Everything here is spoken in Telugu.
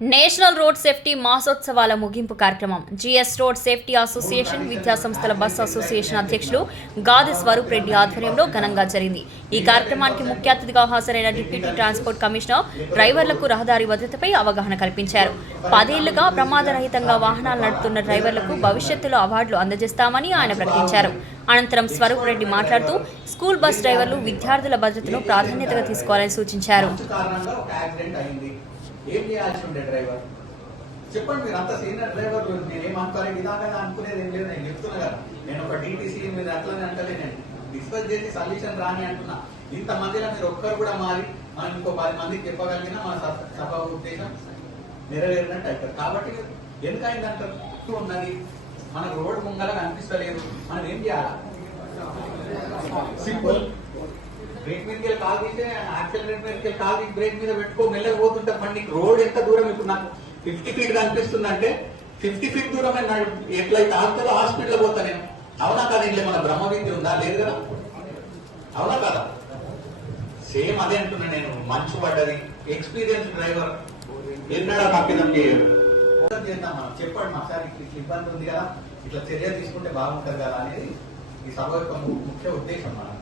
నేషనల్ రోడ్ సేఫ్టీ మాసోత్సవాల ముగింపు కార్యక్రమం జిఎస్ రోడ్ సేఫ్టీ అసోసియేషన్ విద్యా సంస్థల బస్ అసోసియేషన్ అధ్యక్షులు గాది స్వరూప్ రెడ్డి ఆధ్వర్యంలో ఘనంగా జరిగింది. ఈ కార్యక్రమానికి ముఖ్య అతిథిగా హాజరైన డిప్యూటీ ట్రాన్స్పోర్ట్ కమిషనర్ డ్రైవర్లకు రహదారి భద్రతపై అవగాహన కల్పించారు. 10 ఏళ్లుగా ప్రమాదరహితంగా వాహనాలు నడుపుతున్న డ్రైవర్లకు భవిష్యత్తులో అవార్డులు అందజేస్తామని ఆయన ప్రకటించారు. అనంతరం స్వరూప్ రెడ్డి మాట్లాడుతూ స్కూల్ బస్ డ్రైవర్లు విద్యార్థుల భద్రతను ప్రాధాన్యతగా తీసుకోవాలని సూచించారు. ఏం చేయాల్సి ఉండే డ్రైవర్ చెప్పండి. మీరు అంత సీనియర్ డ్రైవర్, నేనేమనుకోలే విధానంగా అనుకునేది ఏం లేదు. నేను చెప్తున్నా కదా, నేను ఒక డీటీసీ మీరు అట్లనే అంటలే, నేను డిస్కస్ చేసి సొల్యూషన్ రాని అంటున్నా. ఇంతమందిలో మీరు ఒక్కరు కూడా మారి మనం ఇంకో 10 మందికి చెప్పగలిగినా మన సభ ఉద్దేశం నెరవేరినట్టు అవుతారు. కాబట్టి ఎందుకైందంటారు ఉన్నది మనకు రోడ్డు ముంగల కనిపిస్తలేదు, మనం ఏం చేయాలి? సింపుల్, బ్రేక్ మీదకి కాల్ తీస్తే యాక్సిలరేట్ మీదకి కాల్ తీసి బ్రేక్ మీద పెట్టుకో మెల్లగా పోతుంటే బండి. రోడ్ ఎంత దూరం ఇప్పుడు నాకు 50 feet కనిపిస్తుంది అంటే 50 feet దూరమే ఎట్లయితే ఆగుతుందో ఆ స్పీడ్ లో పోతా నేను. అవునా కదా? ఇంట్లో మన బ్రహ్మ విద్య ఉందా? లేదు కదా? అవునా కదా? సేమ్ అదే అంటున్నా నేను. మంచు పడ్డది, ఎక్స్పీరియన్స్ డ్రైవర్ ఎన్నడా తప్పిదం చేయరు. చేద్దాం మనం, చెప్పండి మా సార్ ఇట్లా ఇబ్బంది ఉంది కదా, ఇట్లా చర్య తీసుకుంటే బాగుంటుంది కదా అనేది ఈ సభ యొక్క ముఖ్య ఉద్దేశం మనం.